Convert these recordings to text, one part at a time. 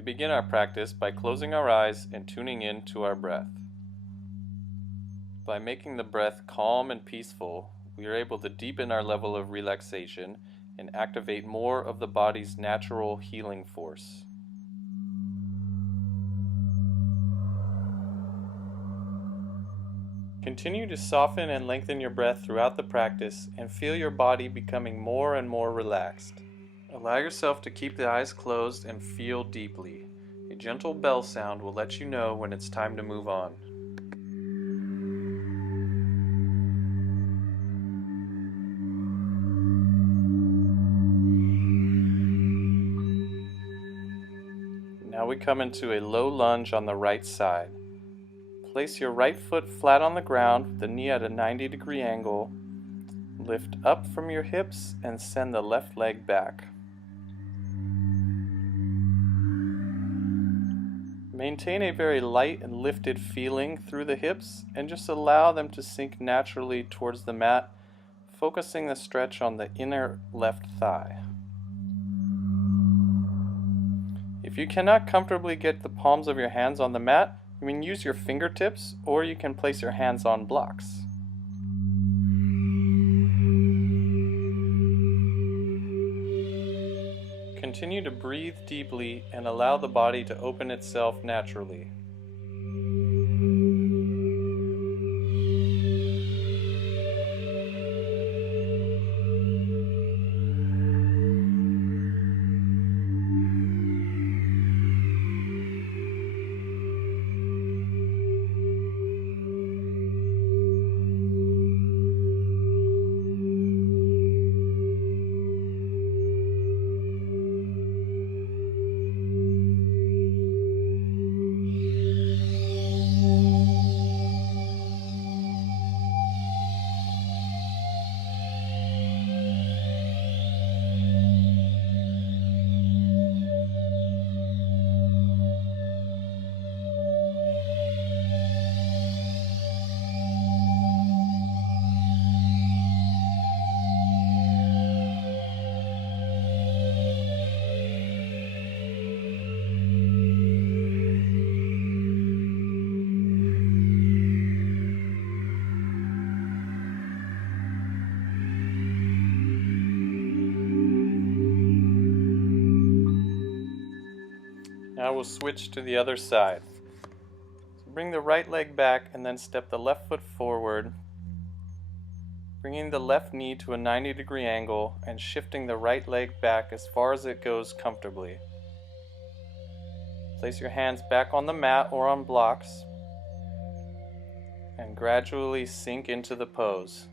We begin our practice by closing our eyes and tuning in to our breath. By making the breath calm and peaceful, we are able to deepen our level of relaxation and activate more of the body's natural healing force. Continue to soften and lengthen your breath throughout the practice and feel your body becoming more and more relaxed. Allow yourself to keep the eyes closed and feel deeply. A gentle bell sound will let you know when it's time to move on. Now we come into a low lunge on the right side. Place your right foot flat on the ground with the knee at a 90-degree angle. Lift up from your hips and send the left leg back. Maintain a very light and lifted feeling through the hips and just allow them to sink naturally towards the mat, focusing the stretch on the inner left thigh. If you cannot comfortably get the palms of your hands on the mat, you can use your fingertips or you can place your hands on blocks. Continue to breathe deeply and allow the body to open itself naturally. Now we'll switch to the other side. So bring the right leg back and then step the left foot forward, bringing the left knee to a 90-degree angle and shifting the right leg back as far as it goes comfortably. Place your hands back on the mat or on blocks and gradually sink into the pose.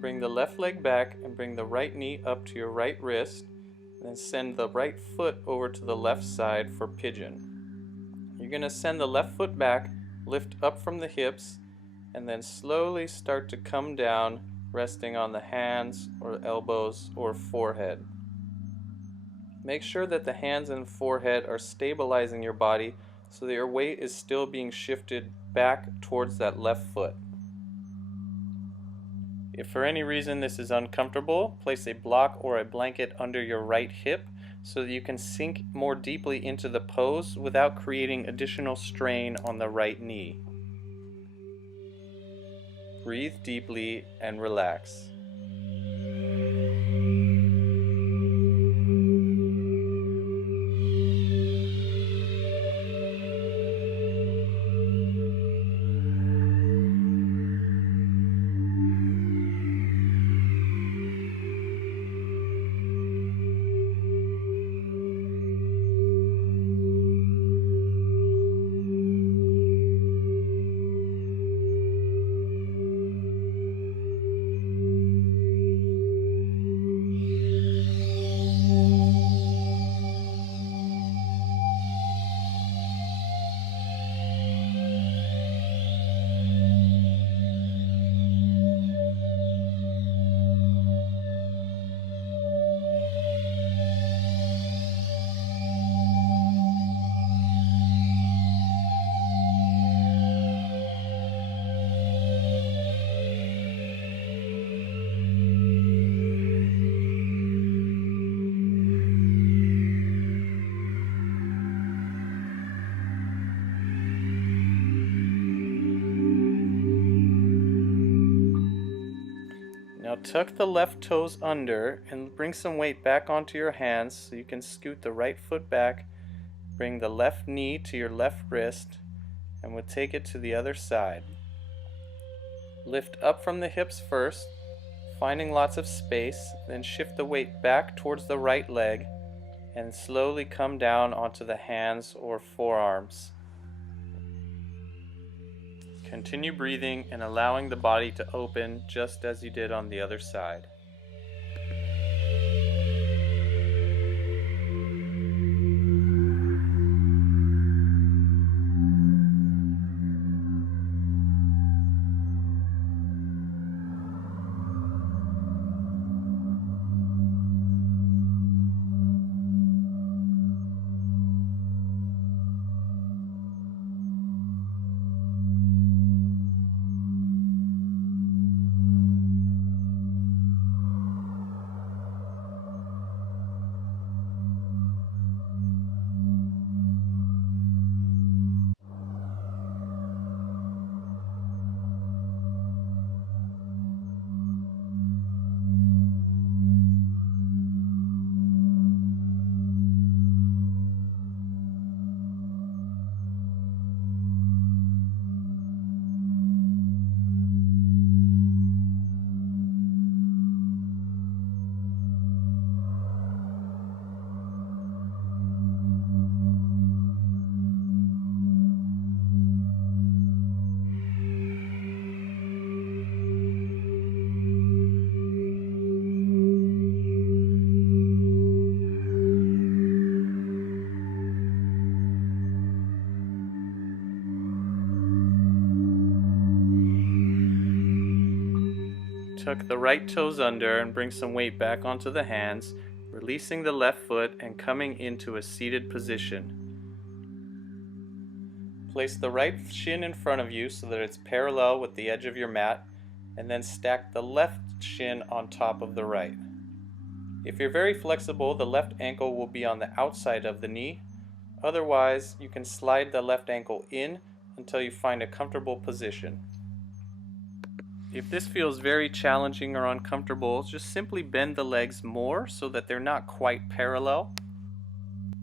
Bring the left leg back and bring the right knee up to your right wrist, and then send the right foot over to the left side for pigeon. You're going to send the left foot back, lift up from the hips, and then slowly start to come down resting on the hands or elbows or forehead. Make sure that the hands and forehead are stabilizing your body so that your weight is still being shifted back towards that left foot. If for any reason this is uncomfortable, place a block or a blanket under your right hip so that you can sink more deeply into the pose without creating additional strain on the right knee. Breathe deeply and relax. Now tuck the left toes under and bring some weight back onto your hands so you can scoot the right foot back. Bring the left knee to your left wrist and we'll take it to the other side. Lift up from the hips first, finding lots of space, then shift the weight back towards the right leg and slowly come down onto the hands or forearms. Continue breathing and allowing the body to open just as you did on the other side. Tuck the right toes under and bring some weight back onto the hands, releasing the left foot and coming into a seated position. Place the right shin in front of you so that it's parallel with the edge of your mat, and then stack the left shin on top of the right. If you're very flexible, the left ankle will be on the outside of the knee. Otherwise, you can slide the left ankle in until you find a comfortable position. If this feels very challenging or uncomfortable, just simply bend the legs more so that they're not quite parallel.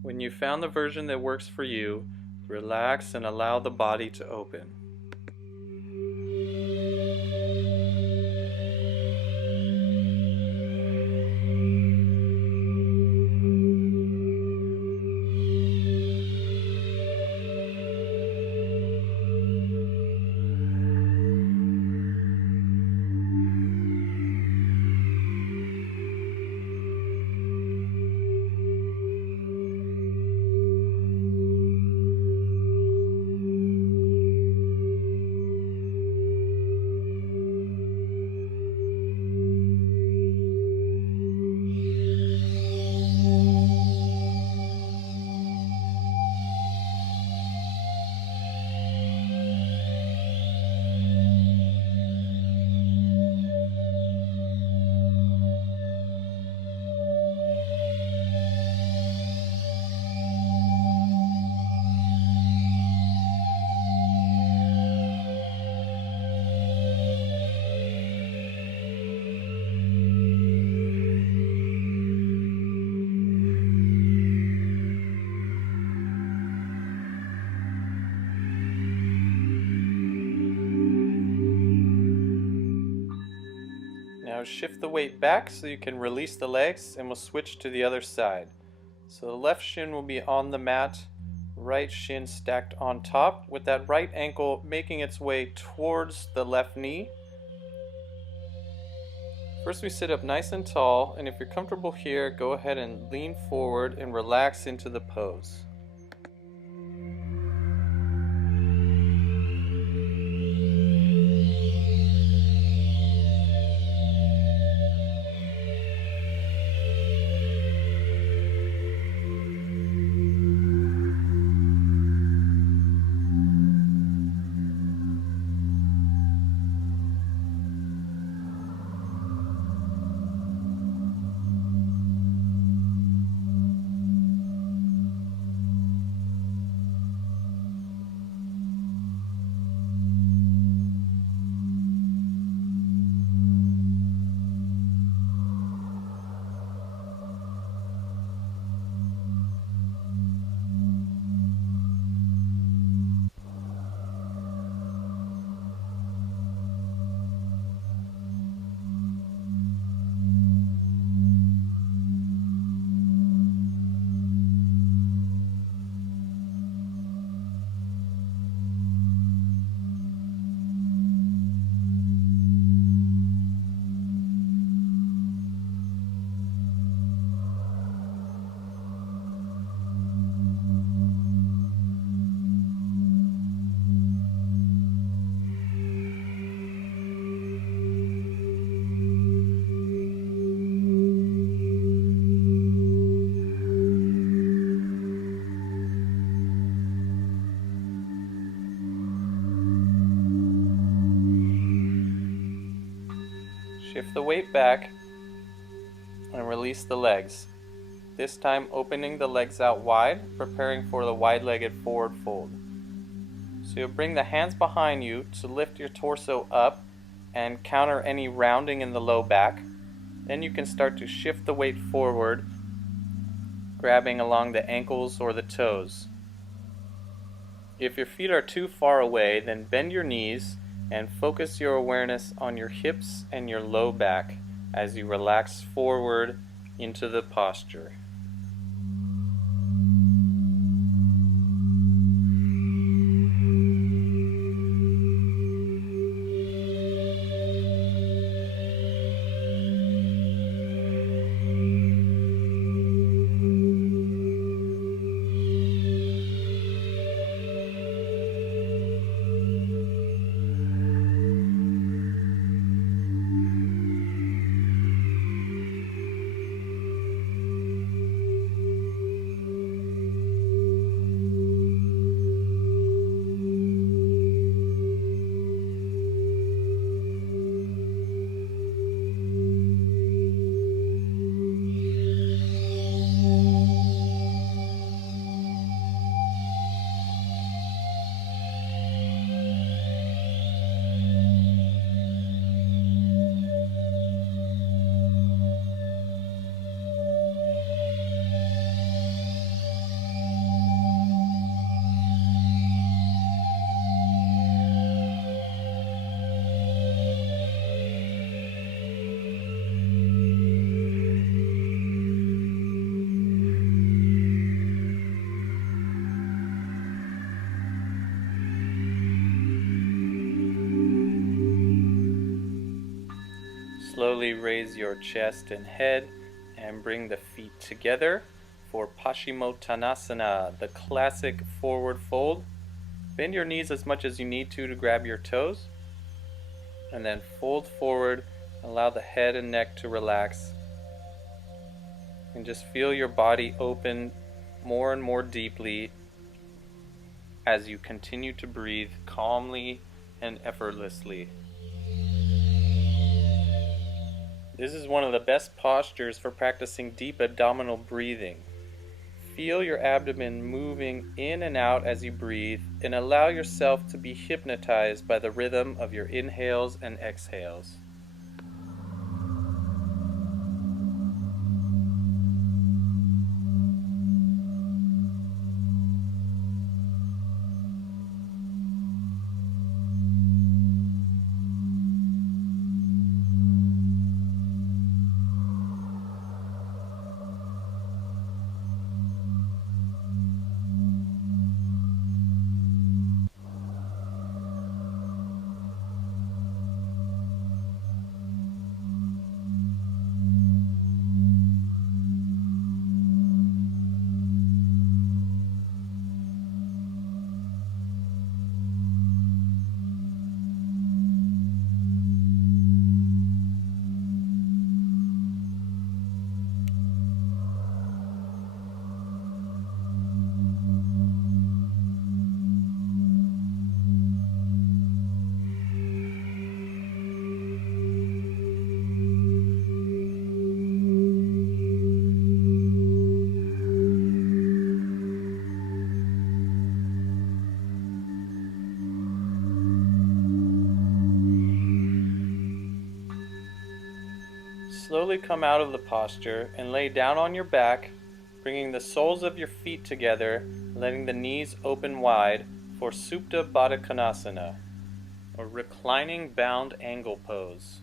When you found the version that works for you, relax and allow the body to open. Now shift the weight back so you can release the legs, and we'll switch to the other side. So the left shin will be on the mat, right shin stacked on top, with that right ankle making its way towards the left knee. First we sit up nice and tall, and if you're comfortable here, go ahead and lean forward and relax into the pose. Shift the weight back and release the legs. This time opening the legs out wide, preparing for the wide-legged forward fold. So you'll bring the hands behind you to lift your torso up and counter any rounding in the low back. Then you can start to shift the weight forward, grabbing along the ankles or the toes. If your feet are too far away, then bend your knees and focus your awareness on your hips and your low back as you relax forward into the posture. Slowly raise your chest and head and bring the feet together for Paschimottanasana, the classic forward fold. Bend your knees as much as you need to grab your toes, and then fold forward. Allow the head and neck to relax, and just feel your body open more and more deeply as you continue to breathe calmly and effortlessly. This is one of the best postures for practicing deep abdominal breathing. Feel your abdomen moving in and out as you breathe, and allow yourself to be hypnotized by the rhythm of your inhales and exhales. Slowly come out of the posture and lay down on your back, bringing the soles of your feet together, letting the knees open wide for Supta Baddha Konasana, or reclining bound angle pose.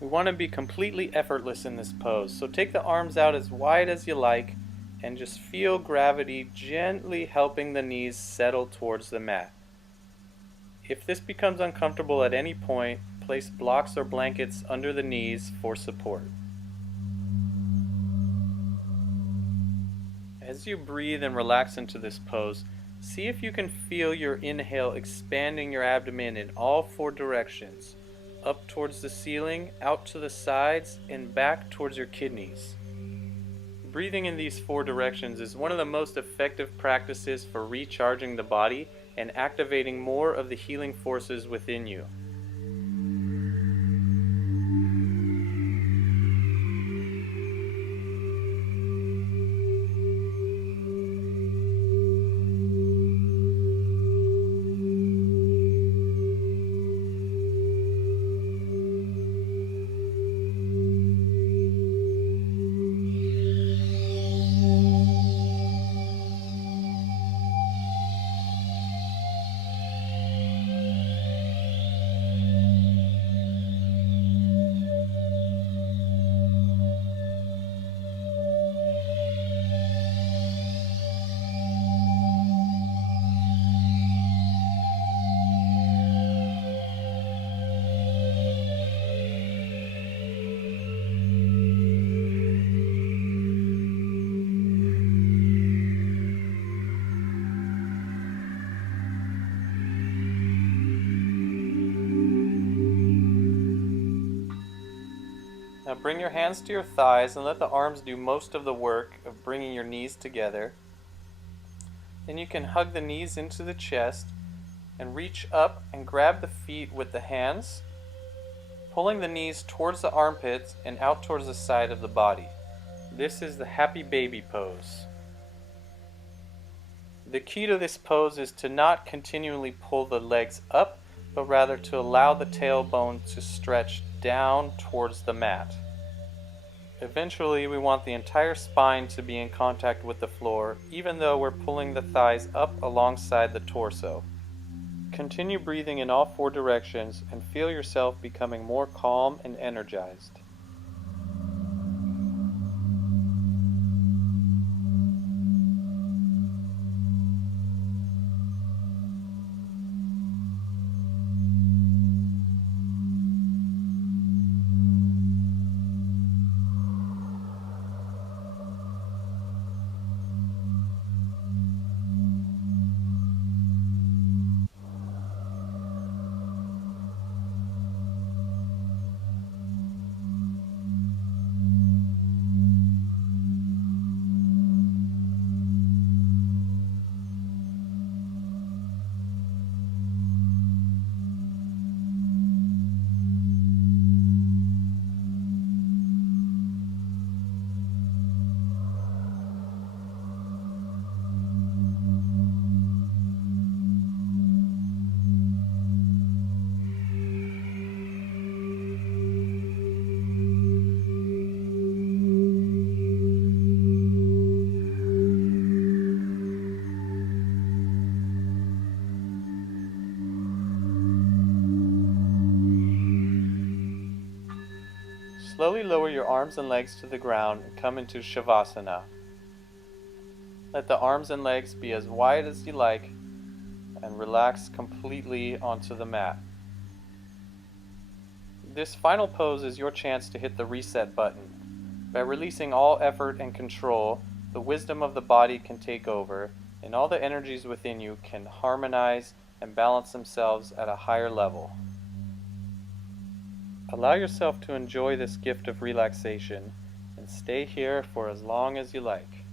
We want to be completely effortless in this pose, so take the arms out as wide as you like and just feel gravity gently helping the knees settle towards the mat. If this becomes uncomfortable at any point, place blocks or blankets under the knees for support. As you breathe and relax into this pose, see if you can feel your inhale expanding your abdomen in all four directions, up towards the ceiling, out to the sides, and back towards your kidneys. Breathing in these four directions is one of the most effective practices for recharging the body and activating more of the healing forces within you. Now bring your hands to your thighs and let the arms do most of the work of bringing your knees together. Then you can hug the knees into the chest and reach up and grab the feet with the hands, pulling the knees towards the armpits and out towards the side of the body. This is the happy baby pose. The key to this pose is to not continually pull the legs up, but rather to allow the tailbone to stretch down towards the mat. Eventually, we want the entire spine to be in contact with the floor, even though we're pulling the thighs up alongside the torso. Continue breathing in all four directions and feel yourself becoming more calm and energized. Slowly lower your arms and legs to the ground and come into Shavasana. Let the arms and legs be as wide as you like and relax completely onto the mat. This final pose is your chance to hit the reset button. By releasing all effort and control, the wisdom of the body can take over, and all the energies within you can harmonize and balance themselves at a higher level. Allow yourself to enjoy this gift of relaxation and stay here for as long as you like.